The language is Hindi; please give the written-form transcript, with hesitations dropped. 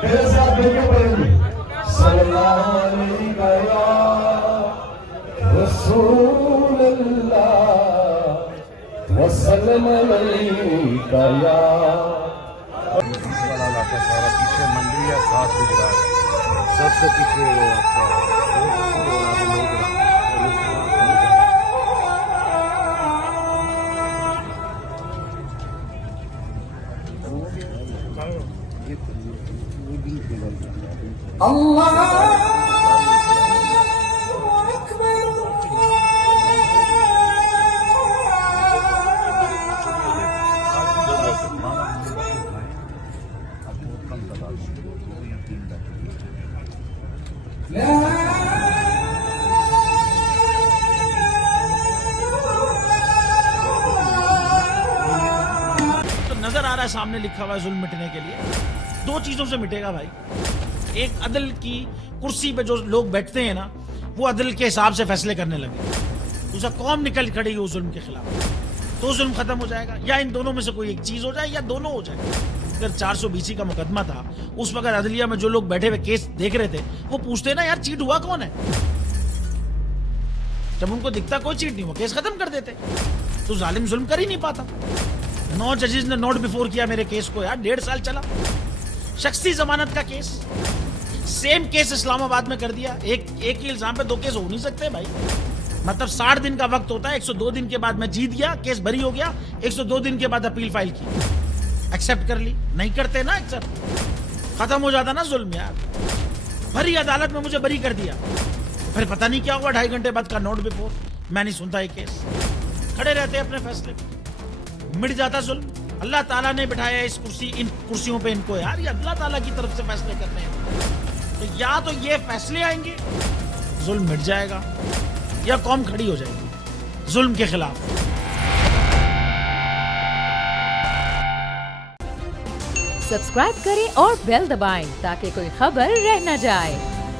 मेरे साथ मिलकर पढ़ेंगे सल्लल्लाहु अलैहि रसूलुल्लाह वसल्लम अलैका या सारा पीछे मंडी या साथ गुजरा सबसे पीछे अल्लाह तो नजर आ रहा है सामने लिखा हुआ है जुल्म मिटने के लिए दो चीजों से मिटेगा भाई। एक अदल की कुर्सी पे जो लोग बैठते हैं ना वो अदल के हिसाब से फैसले करने लगे, दूसरा कौम निकल खड़ेगी उस जुल्म के खिलाफ, तो जुल्म खत्म हो जाएगा। या इन दोनों में से कोई एक चीज हो जाए या दोनों हो जाए। अगर 420 का मुकदमा था उस वक्त अदलिया में जो लोग बैठे हुए केस देख रहे थे वो पूछते ना यार चीट हुआ कौन है, जब उनको दिखता कोई चीट नहीं हुआ केस खत्म कर देते। तो जालिम जुल्म कर ही नहीं पाता। 9 जजेस ने नोट बिफोर किया मेरे केस को यार, 1.5 साल चला। शख्सी जमानत का केस, सेम केस इस्लामाबाद में कर दिया। एक ही इल्जाम पे 2 केस हो नहीं सकते भाई। मतलब 60 दिन का वक्त होता है, 102 दिन के बाद मैं जीत गया, केस बरी हो गया, 102 दिन के बाद अपील फाइल की, एक्सेप्ट कर ली। नहीं करते ना एक्सेप्ट, खत्म हो जाता ना जुल्म यार। भरी अदालत में मुझे बरी कर दिया, फिर पता नहीं क्या हुआ 2.5 घंटे बाद का नोट बिफोर, मैं नहीं सुनता ये केस। खड़े रहते अपने फैसले पे, मिट जाता जुल्म। अल्लाह ताला ने बिठाया इस इन कुर्सियों पे इनको यार, ये अल्लाह ताला की तरफ से फैसले करने हैं। तो या तो ये फैसले आएंगे जुल्म मिट जाएगा, या कौम खड़ी हो जाएगी जुल्म के खिलाफ। सब्सक्राइब करें और बेल दबाएं ताकि कोई खबर रह न जाए।